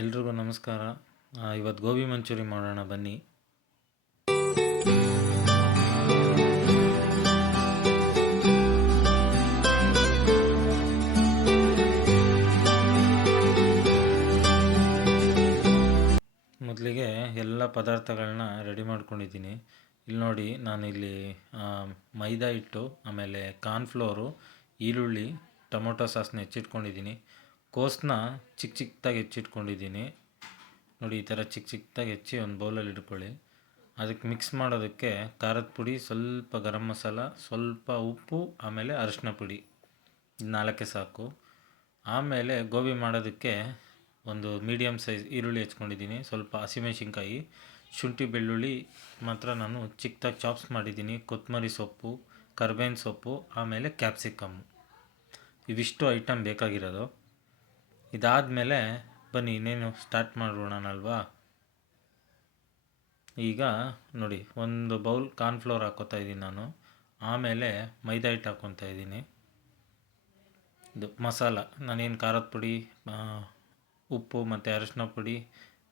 ಎಲ್ರಿಗೂ ನಮಸ್ಕಾರ. ಇವತ್ತು ಗೋಬಿ ಮಂಚೂರಿ ಮಾಡೋಣ, ಬನ್ನಿ. ಮೊದಲಿಗೆ ಎಲ್ಲ ಪದಾರ್ಥಗಳನ್ನ ರೆಡಿ ಮಾಡ್ಕೊಂಡಿದ್ದೀನಿ. ಇಲ್ಲಿ ನೋಡಿ ನಾನು ಇಲ್ಲಿ ಮೈದಾ ಹಿಟ್ಟು, ಆಮೇಲೆ ಕಾರ್ನ್ಫ್ಲೋರು, ಈರುಳ್ಳಿ, ಟೊಮೊಟೊ ಸಾಸ್ನ ಹೆಚ್ಚಿಟ್ಕೊಂಡಿದ್ದೀನಿ. ಕೋಸನ್ನ ಚಿಕ್ಕ ಚಿಕ್ಕದಾಗಿ ಹೆಚ್ಚಿಟ್ಕೊಂಡಿದ್ದೀನಿ. ನೋಡಿ, ಈ ಥರ ಚಿಕ್ಕ ಚಿಕ್ಕದಾಗಿ ಹೆಚ್ಚಿ ಒಂದು ಬೌಲಲ್ಲಿ ಇಟ್ಕೊಳ್ಳಿ. ಅದಕ್ಕೆ ಮಿಕ್ಸ್ ಮಾಡೋದಕ್ಕೆ ಖಾರದ ಪುಡಿ, ಸ್ವಲ್ಪ ಗರಂ ಮಸಾಲ, ಸ್ವಲ್ಪ ಉಪ್ಪು, ಆಮೇಲೆ ಅರಿಶಿನ ಪುಡಿ. ನಾಲ್ಕೇ ಸಾಕು. ಆಮೇಲೆ ಗೋಬಿ ಮಾಡೋದಕ್ಕೆ ಒಂದು ಮೀಡಿಯಮ್ ಸೈಜ್ ಈರುಳ್ಳಿ ಹೆಚ್ಕೊಂಡಿದ್ದೀನಿ. ಸ್ವಲ್ಪ ಹಸಿಮೆಣ್ಸಿನ್ಕಾಯಿ, ಶುಂಠಿ ಬೆಳ್ಳುಳ್ಳಿ ಮಾತ್ರ ನಾನು ಚಿಕ್ಕದಾಗಿ ಚಾಪ್ಸ್ ಮಾಡಿದ್ದೀನಿ. ಕೊತ್ತಂಬರಿ ಸೊಪ್ಪು, ಕರ್ಬೇವಿನ ಸೊಪ್ಪು, ಆಮೇಲೆ ಕ್ಯಾಪ್ಸಿಕಮ್ಮು. ಇವಿಷ್ಟು ಐಟಮ್ ಬೇಕಾಗಿರೋದು. ಇದಾದಮೇಲೆ ಬನ್ನಿ ಇನ್ನೇನು ಸ್ಟಾರ್ಟ್ ಮಾಡೋಣನಲ್ವಾ? ಈಗ ನೋಡಿ, ಒಂದು ಬೌಲ್ ಕಾರ್ನ್ಫ್ಲೋರ್ ಹಾಕೋತಾ ಇದ್ದೀನಿ ನಾನು. ಆಮೇಲೆ ಮೈದಾ ಹಿಟ್ಟು ಹಾಕ್ಕೊತಾ ಇದ್ದೀನಿ. ಇದು ಮಸಾಲ, ನಾನೇನು ಖಾರದ ಪುಡಿ ಉಪ್ಪು ಮತ್ತು ಅರಿಶಿನ ಪುಡಿ,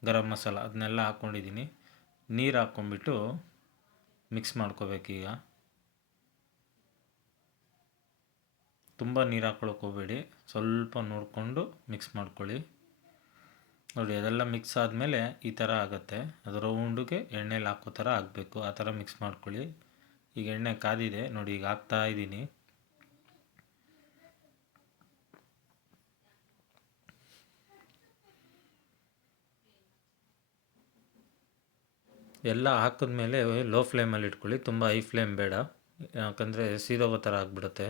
ಗರಂ ಮಸಾಲ, ಅದನ್ನೆಲ್ಲ ಹಾಕ್ಕೊಂಡಿದ್ದೀನಿ ನೀರು ಹಾಕ್ಕೊಂಬಿಟ್ಟು ಮಿಕ್ಸ್ ಮಾಡ್ಕೋಬೇಕೀಗ. ತುಂಬ ನೀರು ಹಾಕ್ಕೊಳಕ್ಕೆ ಸ್ವಲ್ಪ ನೋಡಿಕೊಂಡು ಮಿಕ್ಸ್ ಮಾಡ್ಕೊಳ್ಳಿ. ನೋಡಿ, ಅದೆಲ್ಲ ಮಿಕ್ಸ್ ಆದಮೇಲೆ ಈ ಥರ ಆಗುತ್ತೆ. ಅದು ರೌಂಡಿಗೆ ಎಣ್ಣೆಲಿ ಹಾಕೋ ಥರ ಆಗಬೇಕು. ಆ ಥರ ಮಿಕ್ಸ್ ಮಾಡ್ಕೊಳ್ಳಿ. ಈಗ ಎಣ್ಣೆ ಕಾದಿದೆ. ನೋಡಿ, ಈಗ ಹಾಕ್ತಾ ಇದ್ದೀನಿ. ಎಲ್ಲ ಹಾಕಿದ್ಮೇಲೆ ಲೋ ಫ್ಲೇಮಲ್ಲಿ ಇಟ್ಕೊಳ್ಳಿ. ತುಂಬ ಹೈ ಫ್ಲೇಮ್ ಬೇಡ. ಯಾಕಂದರೆ ಸೀದೋಗೋ ಥರ ಆಗಿಬಿಡುತ್ತೆ.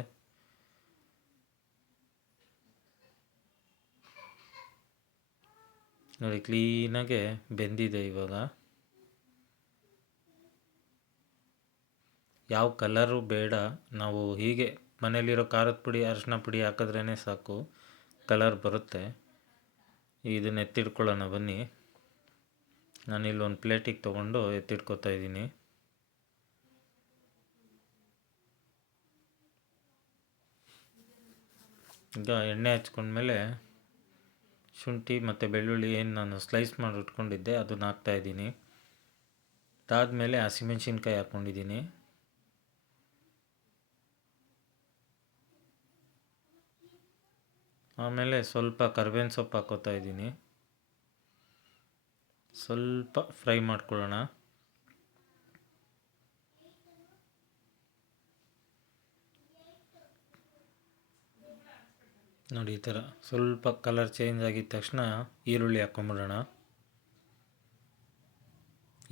ನೋಡಿ, ಕ್ಲೀನಾಗೆ ಬೆಂದಿದೆ ಇವಾಗ. ಯಾವ ಕಲರು ಬೇಡ, ನಾವು ಹೀಗೆ ಮನೇಲಿರೋ ಖಾರದ ಪುಡಿ, ಅರಿಶಿನ ಪುಡಿ ಹಾಕಿದ್ರೇ ಸಾಕು, ಕಲರ್ ಬರುತ್ತೆ. ಇದನ್ನ ಎತ್ತಿಟ್ಕೊಳ್ಳೋಣ, ಬನ್ನಿ. ನಾನಿಲ್ಲಿ ಒಂದು ಪ್ಲೇಟಿಗೆ ತೊಗೊಂಡು ಎತ್ತಿಟ್ಕೊತಾ ಇದ್ದೀನಿ. ಈಗ ಎಣ್ಣೆ ಹಚ್ಕೊಂಡ್ಮೇಲೆ ಶುಂಠಿ ಮತ್ತು ಬೆಳ್ಳುಳ್ಳಿ ಏನು ನಾನು ಸ್ಲೈಸ್ ಮಾಡಿ ಇಟ್ಕೊಂಡಿದ್ದೆ ಅದನ್ನ ಹಾಕ್ತಾ ಇದ್ದೀನಿ. ಅದಾದಮೇಲೆ ಹಸಿಮೆಣ್ಸಿನ್ಕಾಯಿ ಹಾಕ್ಕೊಂಡಿದ್ದೀನಿ. ಆಮೇಲೆ ಸ್ವಲ್ಪ ಕರ್ಬೇವಿನ ಸೊಪ್ಪು ಹಾಕೋತಾ ಇದ್ದೀನಿ. ಸ್ವಲ್ಪ ಫ್ರೈ ಮಾಡ್ಕೊಳ್ಳೋಣ. ನೋಡಿ, ಈ ಥರ ಸ್ವಲ್ಪ ಕಲರ್ ಚೇಂಜ್ ಆಗಿದ ತಕ್ಷಣ ಈರುಳ್ಳಿ ಹಾಕ್ಕೊಂಬಿಡೋಣ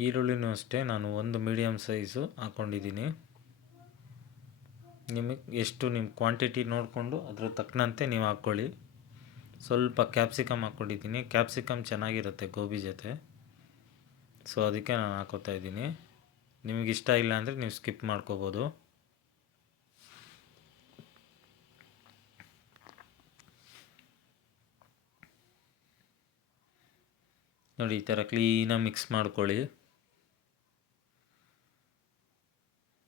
ಈರುಳ್ಳಿನೂ ಅಷ್ಟೇ, ನಾನು ಒಂದು ಮೀಡಿಯಮ್ ಸೈಜು ಹಾಕ್ಕೊಂಡಿದ್ದೀನಿ ನಿಮಗೆ ಎಷ್ಟು ನಿಮ್ಮ ಕ್ವಾಂಟಿಟಿ ನೋಡಿಕೊಂಡು ಅದ್ರ ತಕ್ಕನಂತೆ ನೀವು ಹಾಕ್ಕೊಳ್ಳಿ ಸ್ವಲ್ಪ ಕ್ಯಾಪ್ಸಿಕಮ್ ಹಾಕ್ಕೊಂಡಿದ್ದೀನಿ ಕ್ಯಾಪ್ಸಿಕಮ್ ಚೆನ್ನಾಗಿರುತ್ತೆ ಗೋಬಿ ಜೊತೆ. ಸೊ ಅದಕ್ಕೆ ನಾನು ಹಾಕೋತಾ ಇದ್ದೀನಿ. ನಿಮಗೆ ಇಷ್ಟ ಇಲ್ಲ ಅಂದರೆ ನೀವು ಸ್ಕಿಪ್ ಮಾಡ್ಕೋಬೋದು. ನೋಡಿ, ಈ ಥರ ಕ್ಲೀನಾಗಿ ಮಿಕ್ಸ್ ಮಾಡ್ಕೊಳ್ಳಿ.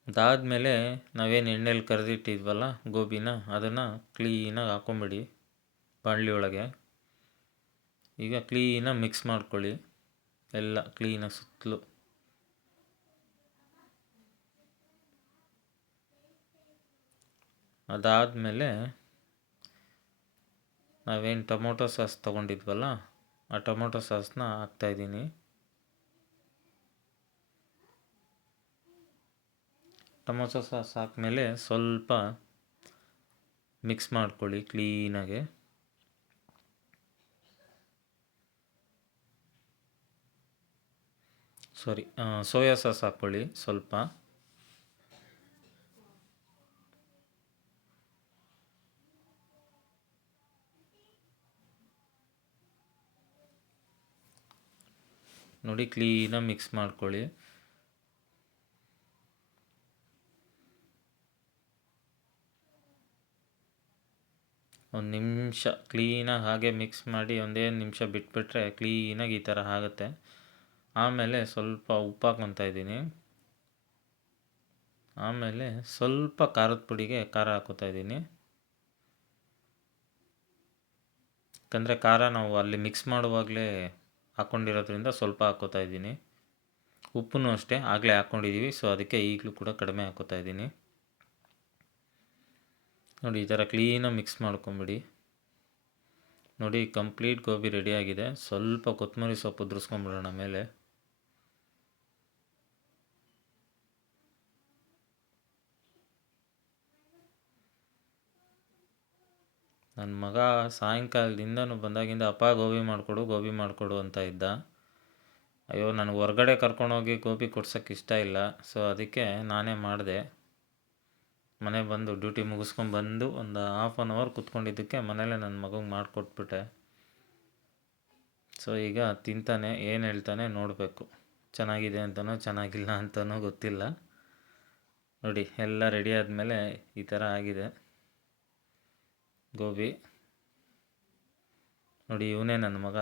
ಅದಾದಮೇಲೆ ನಾವೇನು ಎಣ್ಣೆಲಿ ಕರೆದಿಟ್ಟಿದ್ವಲ್ಲ ಗೋಬಿನ, ಅದನ್ನು ಕ್ಲೀನಾಗಿ ಹಾಕೊಂಬಿಡಿ ಬಾಣಲಿ ಒಳಗೆ ಈಗ ಕ್ಲೀನಾಗಿ ಮಿಕ್ಸ್ ಮಾಡ್ಕೊಳ್ಳಿ. ಎಲ್ಲ ಕ್ಲೀನಾಗಿ ಸುತ್ತಲೂ. ಅದಾದಮೇಲೆ ನಾವೇನು ಟೊಮೊಟೊ ಸಾಸ್ ತೊಗೊಂಡಿದ್ವಲ್ಲ ಆ ಟೊಮೊಟೊ ಸಾಸ್ನ ಹಾಕ್ತಾಯಿದ್ದೀನಿ. ಟೊಮೊಟೊ ಸಾಸ್ ಹಾಕ್ಮೇಲೆ ಸ್ವಲ್ಪ ಮಿಕ್ಸ್ ಮಾಡ್ಕೊಳ್ಳಿ ಕ್ಲೀನಾಗೆ. ಸಾರಿ ಸೋಯಾ ಸಾಸ್ ಹಾಕ್ಕೊಳ್ಳಿ ಸ್ವಲ್ಪ. ನೋಡಿ ಕ್ಲೀನಾಗಿ ಮಿಕ್ಸ್ ಮಾಡ್ಕೊಳ್ಳಿ. ಒಂದು ನಿಮಿಷ ಕ್ಲೀನಾಗಿ ಹಾಗೆ ಮಿಕ್ಸ್ ಮಾಡಿ ಒಂದೇ ನಿಮಿಷ ಬಿಟ್ಬಿಟ್ರೆ ಕ್ಲೀನಾಗಿ ಈ ಥರ ಆಗುತ್ತೆ. ಆಮೇಲೆ ಸ್ವಲ್ಪ ಉಪ್ಪು ಹಾಕ್ಕೊತಾ ಇದ್ದೀನಿ. ಆಮೇಲೆ ಸ್ವಲ್ಪ ಖಾರದ ಪುಡಿಗೆ ಖಾರ ಹಾಕೋತಾ ಇದ್ದೀನಿ. ಯಾಕಂದರೆ ಖಾರ ನಾವು ಅಲ್ಲಿ ಮಿಕ್ಸ್ ಮಾಡುವಾಗಲೇ ಹಾಕ್ಕೊಂಡಿರೋದ್ರಿಂದ ಸ್ವಲ್ಪ ಹಾಕೋತಾ ಇದ್ದೀನಿ. ಉಪ್ಪನ್ನು ಅಷ್ಟೇ, ಆಗಲೇ ಹಾಕ್ಕೊಂಡಿದ್ದೀವಿ ಸೊ ಅದಕ್ಕೆ ಈಗಲೂ ಕೂಡ ಕಡಿಮೆ ಹಾಕೋತಾ ಇದ್ದೀನಿ. ನೋಡಿ, ಈ ಥರ ಕ್ಲೀನಾಗಿ ಮಿಕ್ಸ್ ಮಾಡ್ಕೊಂಬಿಡಿ. ನೋಡಿ ಕಂಪ್ಲೀಟ್ ಗೋಬಿ ರೆಡಿಯಾಗಿದೆ ಸ್ವಲ್ಪ ಕೊತ್ತಂಬರಿ ಸೊಪ್ಪು ಉದುರಿಸ್ಕೊಂಬಿಡೋಣ ಮೇಲೆ. ನನ್ನ ಮಗ ಸಾಯಂಕಾಲದಿಂದನೂ ಬಂದಾಗಿಂದ ಅಪ್ಪ ಗೋಬಿ ಮಾಡಿಕೊಡು ಗೋಬಿ ಮಾಡಿಕೊಡು ಅಂತ ಇದ್ದ. ಅಯ್ಯೋ, ನನಗೆ ಹೊರಗಡೆ ಕರ್ಕೊಂಡೋಗಿ ಗೋಬಿ ಕೊಡ್ಸೋಕ್ಕೆ ಇಷ್ಟ ಇಲ್ಲ. ಸೊ ಅದಕ್ಕೆ ನಾನೇ ಮಾಡಿದೆ. ಮನೆಗೆ ಬಂದು ಡ್ಯೂಟಿ ಮುಗಿಸ್ಕೊಂಡು ಬಂದು ಒಂದು ಹಾಫ್ ಆನ್ ಅವರ್ ಕುತ್ಕೊಂಡಿದ್ದಕ್ಕೆ ಮನೇಲೇ ನನ್ನ ಮಗಂಗೆ ಮಾಡಿಕೊಟ್ಬಿಟ್ಟೆ. ಸೊ ಈಗ ತಿಂತಾನೆ, ಏನು ಹೇಳ್ತಾನೆ ನೋಡಬೇಕು. ಚೆನ್ನಾಗಿದೆ ಅಂತನೋ, ಚೆನ್ನಾಗಿಲ್ಲ ಅಂತನೋ ಗೊತ್ತಿಲ್ಲ. ನೋಡಿ, ಎಲ್ಲ ರೆಡಿ ಆದಮೇಲೆ ಈ ಥರ ಆಗಿದೆ. ಗೋಬಿ. ನೋಡಿ ಇವನೇ ನನ್ನ ಮಗ.